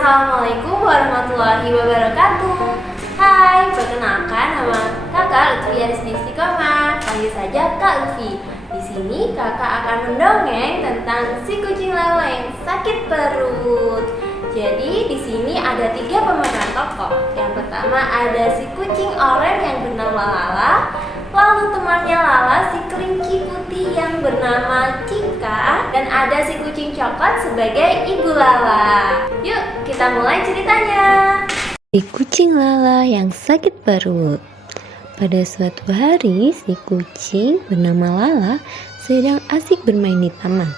Assalamualaikum warahmatullahi wabarakatuh. Hai, perkenalkan nama kakak Lutfi Arisdi Istiqomah. Panggil saja Kak Lutfi. Di sini kakak akan mendongeng tentang si kucing lala yang sakit perut. Jadi di sini ada 3 pemeran tokoh. Yang pertama ada si kucing oranye yang bernama Lala. Lalu temannya Lala si kelinci putih yang bernama Cika. Dan ada si kucing coklat sebagai ibu Lala. Yuk kita mulai ceritanya. Si kucing Lala yang sakit perut. Pada suatu hari, si kucing bernama Lala sedang asik bermain di taman.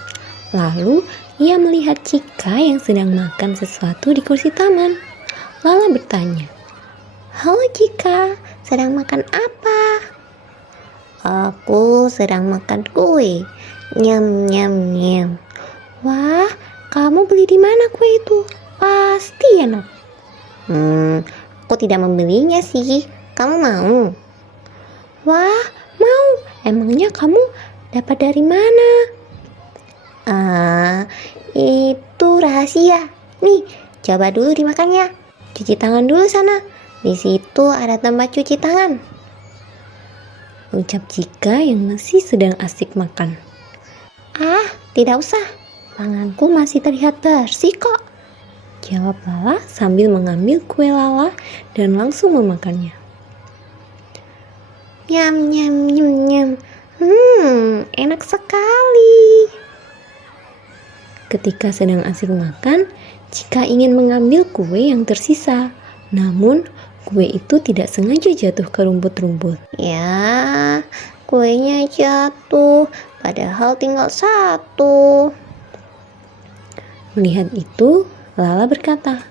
Lalu, ia melihat Cika yang sedang makan sesuatu di kursi taman. Lala bertanya, "Halo Cika, sedang makan apa?" "Aku sedang makan kue. Nyam nyam nyam." "Wah, kamu beli di mana kue itu? Pasti enak." Aku tidak membelinya sih. Kamu mau?" "Wah, mau. Emangnya kamu dapat dari mana?" Itu rahasia. Nih, coba dulu dimakannya. Cuci tangan dulu sana. Di situ ada tempat cuci tangan," ucap Cika yang masih sedang asik makan. Tidak usah. Tanganku masih terlihat bersih kok," jawab Lala sambil mengambil kue Lala dan langsung memakannya. Nyam nyam nyam nyam. Enak sekali. Ketika sedang asik makan, Cika ingin mengambil kue yang tersisa. Namun, kue itu tidak sengaja jatuh ke rumput-rumput. Ya, kuenya jatuh, padahal tinggal 1. Melihat itu, Lala berkata,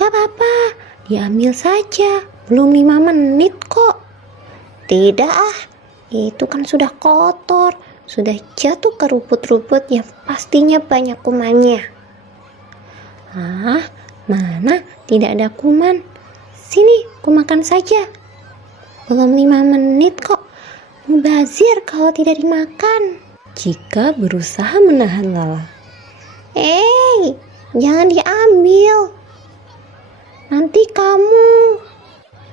"Gak apa-apa, diambil saja, belum 5 menit kok." "Tidak itu kan sudah kotor, sudah jatuh ke rumput-rumput yang pastinya banyak kumannya." Mana tidak ada kuman. Sini, kumakan saja. Belum 5 menit kok, mubazir kalau tidak dimakan. Cika berusaha menahan Lala. Jangan diambil. Nanti kamu.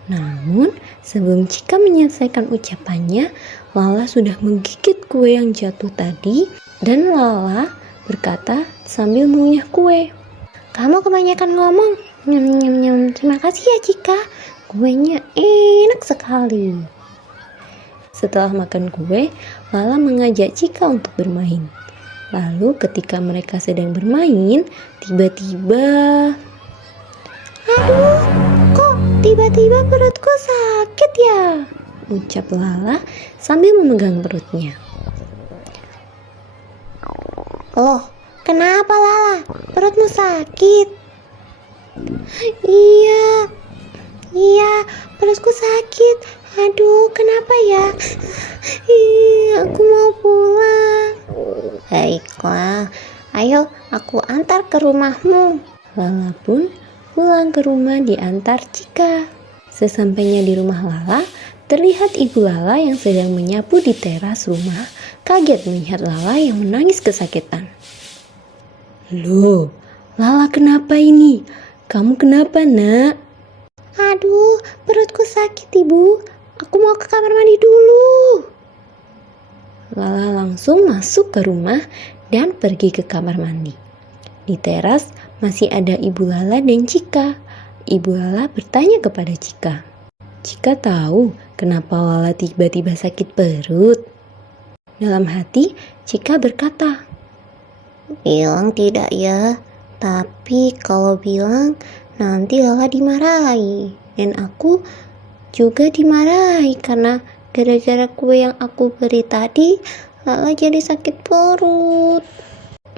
Namun, sebelum Cika menyelesaikan ucapannya, Lala sudah menggigit kue yang jatuh tadi dan Lala berkata sambil mengunyah kue, "Kamu kebanyakan ngomong. Nyam nyam nyam. Terima kasih ya Cika. Kuenya enak sekali." Setelah makan kue, Lala mengajak Cika untuk bermain. Lalu ketika mereka sedang bermain, tiba-tiba, "Aduh, kok tiba-tiba perutku sakit ya?" ucap Lala sambil memegang perutnya. "Loh, kenapa Lala? Perutmu sakit?" Iya, perutku sakit. Aduh, kenapa ya? Aku mau pulang." "Baiklah, ayo aku antar ke rumahmu." Lala pun pulang ke rumah diantar Cika. Sesampainya di rumah Lala, terlihat ibu Lala yang sedang menyapu di teras rumah kaget melihat Lala yang menangis kesakitan. "Loh, Lala kenapa ini? Kamu kenapa nak?" "Aduh, perutku sakit ibu. Aku mau ke kamar mandi dulu." Lala langsung masuk ke rumah dan pergi ke kamar mandi. Di teras masih ada ibu Lala dan Cika. Ibu Lala bertanya kepada Cika, "Cika tahu kenapa Lala tiba-tiba sakit perut?" Dalam hati, Cika berkata, "Bilang tidak ya, tapi kalau bilang nanti Lala dimarahi. Dan aku juga dimarahi karena gara-gara kue yang aku beri tadi, Lala jadi sakit perut."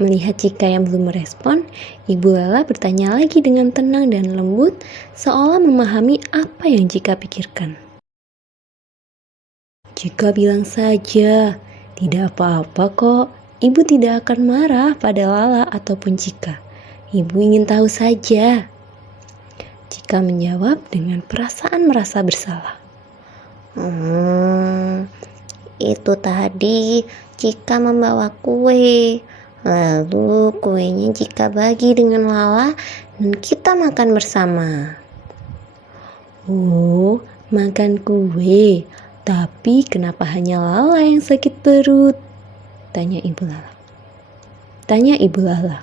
Melihat Cika yang belum merespon, ibu Lala bertanya lagi dengan tenang dan lembut, seolah memahami apa yang Cika pikirkan. "Cika bilang saja, tidak apa-apa kok. Ibu tidak akan marah pada Lala ataupun Cika. Ibu ingin tahu saja." Cika menjawab dengan perasaan merasa bersalah. Itu tadi Cika membawa kue. Lalu kuenya Cika bagi dengan Lala dan kita makan bersama. Oh, makan kue. Tapi kenapa hanya Lala yang sakit perut? Tanya Ibu Lala.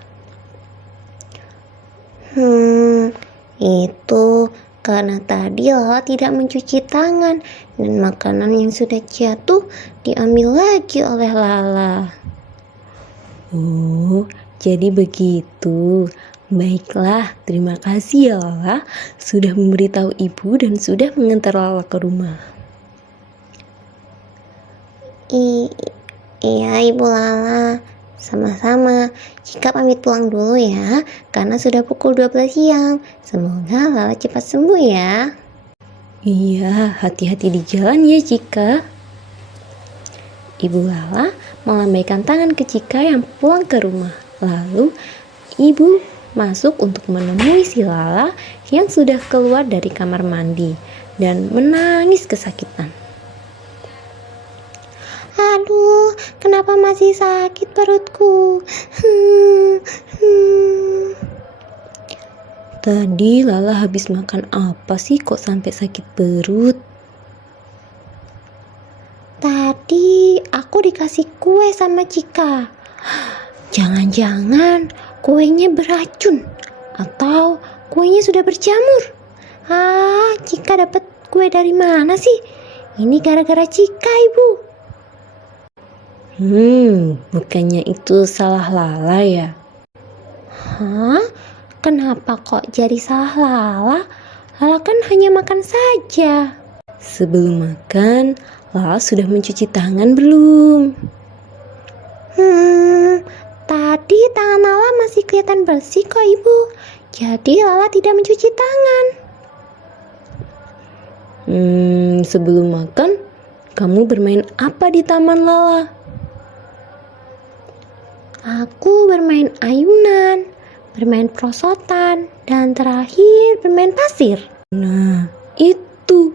Itu karena tadi Lala tidak mencuci tangan dan makanan yang sudah jatuh diambil lagi oleh Lala. Oh, jadi begitu. Baiklah, terima kasih ya Lala sudah memberitahu ibu dan sudah mengantar Lala ke rumah. Iya Ibu Lala, sama-sama. Cika pamit pulang dulu ya, karena sudah pukul 12 siang. Semoga Lala cepat sembuh ya. Iya, hati-hati di jalan ya Cika. Ibu Lala melambaikan tangan ke Cika yang pulang ke rumah. Lalu ibu masuk untuk menemui si Lala yang sudah keluar dari kamar mandi dan menangis kesakitan. Aduh, kenapa masih sakit perutku? Tadi Lala habis makan apa sih kok sampai sakit perut? Tadi aku dikasih kue sama Cika. Jangan-jangan kuenya beracun atau kuenya sudah berjamur. Cika dapat kue dari mana sih? Ini gara-gara Cika, Ibu. Bukannya itu salah Lala ya? Kenapa kok jadi salah Lala? Lala kan hanya makan saja. Sebelum makan, Lala sudah mencuci tangan belum? Tadi tangan Lala masih kelihatan bersih kok Ibu. Jadi Lala tidak mencuci tangan. Sebelum makan, kamu bermain apa di taman Lala? Aku bermain ayunan, bermain perosotan, dan terakhir bermain pasir. Nah, itu.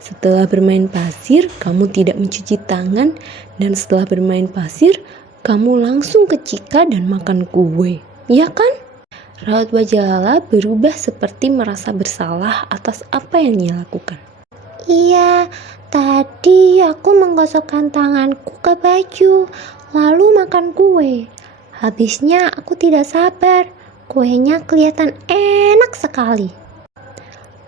Setelah bermain pasir, kamu tidak mencuci tangan, dan setelah bermain pasir, kamu langsung ke Cika dan makan kue, ya kan? Raut wajah Lala berubah seperti merasa bersalah atas apa yang ia lakukan. Iya, tadi aku menggosokkan tanganku ke baju, lalu makan kue. Habisnya aku tidak sabar, kuenya kelihatan enak sekali.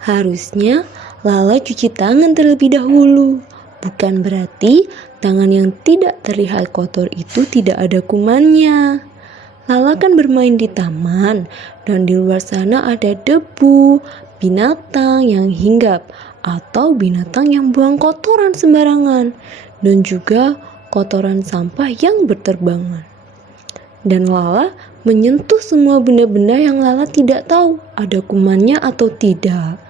Harusnya Lala cuci tangan terlebih dahulu. Bukan berarti tangan yang tidak terlihat kotor itu tidak ada kumannya. Lala kan bermain di taman dan di luar sana ada debu, binatang yang hinggap atau binatang yang buang kotoran sembarangan dan juga kotoran sampah yang berterbangan. Dan Lala menyentuh semua benda-benda yang Lala tidak tahu ada kumannya atau tidak.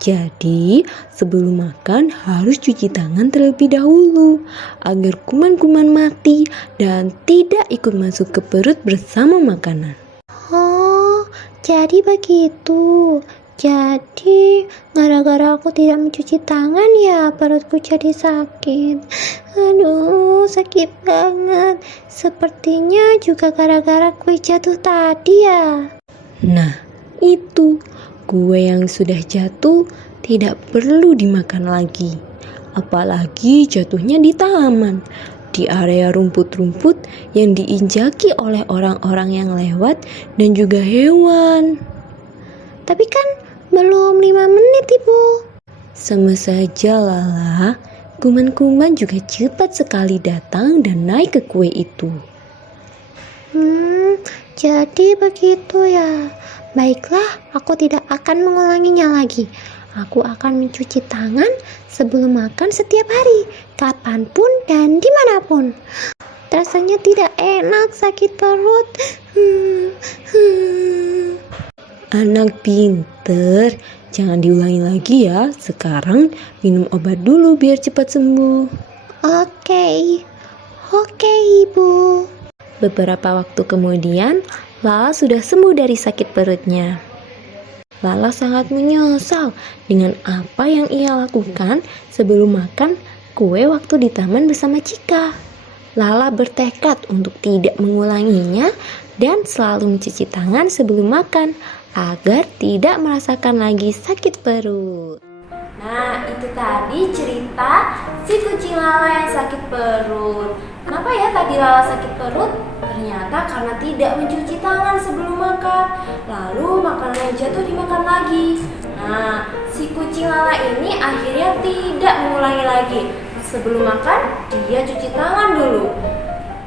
Jadi, sebelum makan harus cuci tangan terlebih dahulu agar kuman-kuman mati dan tidak ikut masuk ke perut bersama makanan. Oh, jadi begitu. Jadi, gara-gara aku tidak mencuci tangan ya perutku jadi sakit. Aduh, sakit banget. Sepertinya juga gara-gara kue jatuh tadi ya. Nah, itu. Kue yang sudah jatuh tidak perlu dimakan lagi. Apalagi jatuhnya di taman, di area rumput-rumput yang diinjaki oleh orang-orang yang lewat dan juga hewan. Tapi kan belum 5 menit, Ibu. Sama saja Lala, kuman-kuman juga cepat sekali datang dan naik ke kue itu. Jadi begitu ya. Baiklah, aku tidak akan mengulanginya lagi. Aku akan mencuci tangan sebelum makan setiap hari, kapanpun dan dimanapun. Rasanya tidak enak, sakit perut. Anak pinter, jangan diulangi lagi ya. Sekarang minum obat dulu biar cepat sembuh. Oke, Ibu. Beberapa waktu kemudian, Lala sudah sembuh dari sakit perutnya. Lala sangat menyesal dengan apa yang ia lakukan sebelum makan kue waktu di taman bersama Cika. Lala bertekad untuk tidak mengulanginya dan selalu mencuci tangan sebelum makan agar tidak merasakan lagi sakit perut. Nah, itu tadi cerita si kucing Lala yang sakit perut. Kenapa ya tadi Lala sakit perut? Ternyata karena tidak mencuci tangan sebelum makan. Lalu makanan yang jatuh dimakan lagi. Nah, si kucing Lala ini akhirnya tidak mengulangi lagi. Sebelum makan, dia cuci tangan dulu.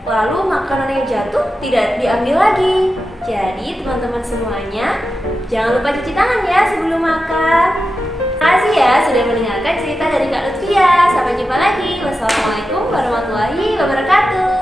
Lalu makanan yang jatuh tidak diambil lagi. Jadi teman-teman semuanya, jangan lupa cuci tangan ya sebelum makan. Terima kasih ya sudah mendengarkan cerita dari Kak Lutfia. Sampai jumpa lagi. Wassalamualaikum warahmatullahi wabarakatuh.